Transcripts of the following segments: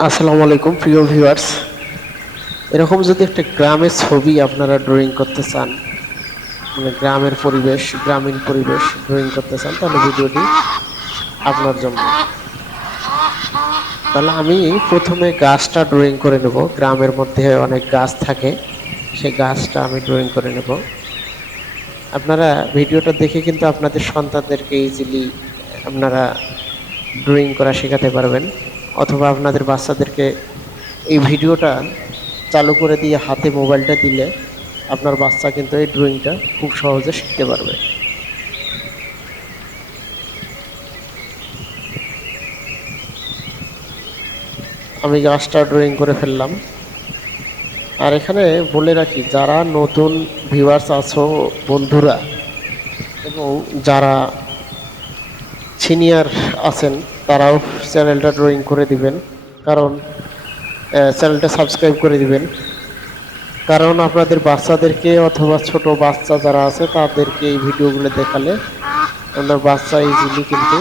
আসসালামু আলাইকুম, প্রিয় ভিউয়ার্স এরকম যদি একটা গ্রামের ছবি আপনারা ড্রয়িং করতে চান মানে গ্রামের পরিবেশ, গ্রামীণ পরিবেশ ড্রয়িং করতে চান, তাহলে ভিডিওটি আপনার জন্য। তাহলে আমি প্রথমে গাছটা ড্রয়িং করে নেব। গ্রামের মধ্যে অনেক গাছ থাকে সেই গাছটা আমি ড্রয়িং করে নেব। আপনারা ভিডিওটা দেখে কিন্তু আপনাদের সন্তানদেরকে ইজিলি আপনারা ড্রয়িং করা শেখাতে পারবেন। অথবা আপনাদের বাচ্চাদেরকে এই ভিডিওটা চালু করে দিয়ে হাতে মোবাইলটা দিলে আপনার বাচ্চা কিন্তু এই ড্রয়িংটা খুব সহজে শিখতে পারবে। আমি গাছটা ড্রয়িং করে ফেললাম। আর এখানে বলে রাখি, যারা নতুন ভিউয়ার্স আছো বন্ধুরা এবং যারা সিনিয়র আছেন, তারাও চ্যানেলটা ড্রয়িং করে দিবেন, কারণ চ্যানেলটা সাবস্ক্রাইব করে দিবেন। কারণ আপনাদের বাচ্চাদেরকে অথবা ছোট বাচ্চা যারা আছে, তাদেরকে এই ভিডিওগুলো দেখালে আপনার বাচ্চা ইজিলি কিন্তু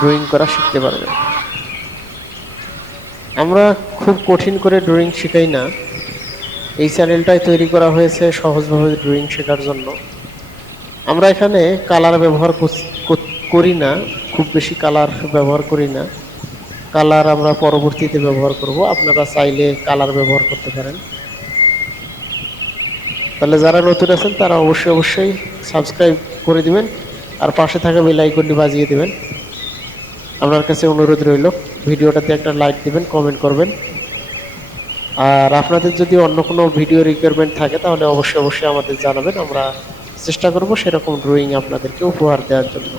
ড্রয়িং করা শিখতে পারবে। আমরা খুব কঠিন করে ড্রয়িং শেখাই না। এই চ্যানেলটাই তৈরি করা হয়েছে সহজভাবে ড্রয়িং শেখার জন্য। আমরা এখানে কালার ব্যবহার করি না, খুব বেশি কালার ব্যবহার করি না। কালার আমরা পরবর্তীতে ব্যবহার করব, আপনারা চাইলে কালার ব্যবহার করতে পারেন। তাহলে যারা নতুন আছেন, তারা অবশ্যই অবশ্যই সাবস্ক্রাইব করে দিবেন, আর পাশে থাকা বেল আইকনটি বাজিয়ে দিবেন। আপনার কাছে অনুরোধ রইল, ভিডিওটাতে একটা লাইক দিবেন কমেন্ট করবেন। আর আপনাদের যদি অন্য কোনো ভিডিও রিকোয়ারমেন্ট থাকে, তাহলে অবশ্যই অবশ্যই আমাদের জানাবেন, আমরা চেষ্টা করব সেরকম ড্রয়িং আপনাদেরকে উপহার দেওয়ার জন্য।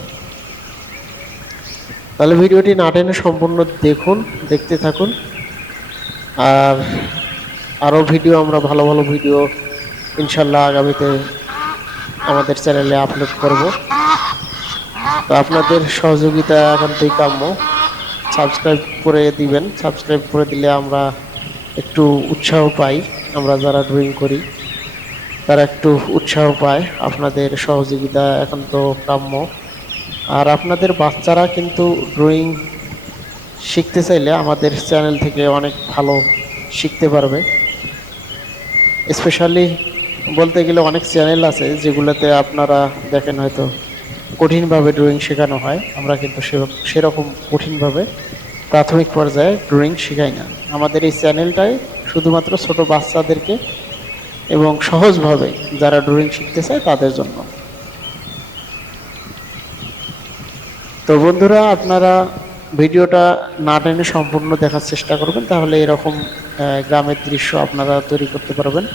তাহলে ভিডিওটি না টেনে সম্পূর্ণ দেখুন, দেখতে থাকুন। আর আরও ভিডিও, আমরা ভালো ভালো ভিডিও ইনশাল্লাহ আগামীতে আমাদের চ্যানেলে আপলোড করব। তো আপনাদের সহযোগিতা একান্তই কাম্য। সাবস্ক্রাইব করে দিবেন। সাবস্ক্রাইব করে দিলে আমরা একটু উৎসাহ পাই, আমরা যারা ড্রয়িং করি, তারা একটু উৎসাহ পায়। আপনাদের সহযোগিতা একান্ত কাম্য। আর আপনাদের বাচ্চারা কিন্তু ড্রয়িং শিখতে চাইলে আমাদের চ্যানেল থেকে অনেক ভালো শিখতে পারবে। স্পেশালি বলতে গেলে অনেক চ্যানেল আছে যেগুলোতে আপনারা দেখেন হয়তো কঠিনভাবে ড্রয়িং শেখানো হয়। আমরা কিন্তু সেরকম কঠিনভাবে প্রাথমিক পর্যায়ে ড্রয়িং শেখাই না। আমাদের এই চ্যানেলটাই শুধুমাত্র ছোট বাচ্চাদেরকে এবং সহজভাবে যারা ড্রয়িং শিখতে চায় তাদের জন্য। তো বন্ধুরা, আপনারা ভিডিওটা না টেনে সম্পূর্ণ দেখার চেষ্টা করবেন, তাহলে এরকম গ্রামের দৃশ্য আপনারা তৈরি করতে পারবেন।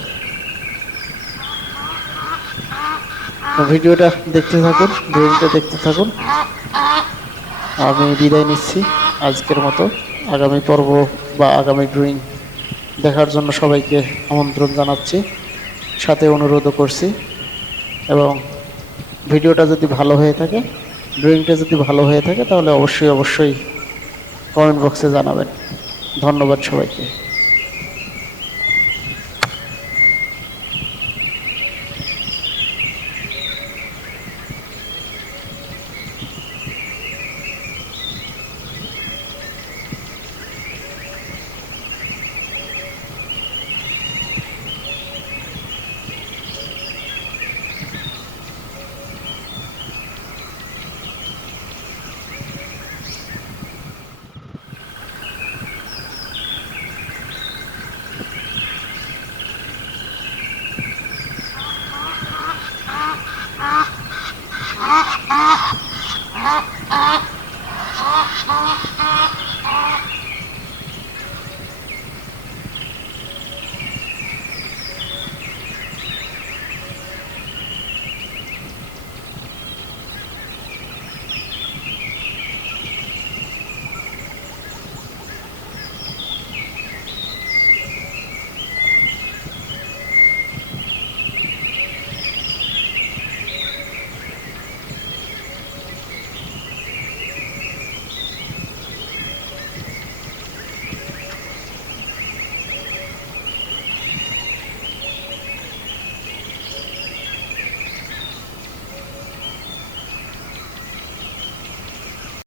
ভিডিওটা দেখতে থাকুন ড্রয়িংটা দেখতে থাকুন। আমি বিদায় নিচ্ছি আজকের মতো। আগামী পর্ব বা আগামী ড্রয়িং দেখার জন্য সবাইকে আমন্ত্রণ জানাচ্ছি, সাথে অনুরোধও করছি। এবং ভিডিওটা যদি ভালো হয়ে থাকে ড্রয়িংটা যদি ভালো হয়ে থাকে তাহলে অবশ্যই অবশ্যই কমেন্ট বক্সে জানাবেন। ধন্যবাদ সবাইকে।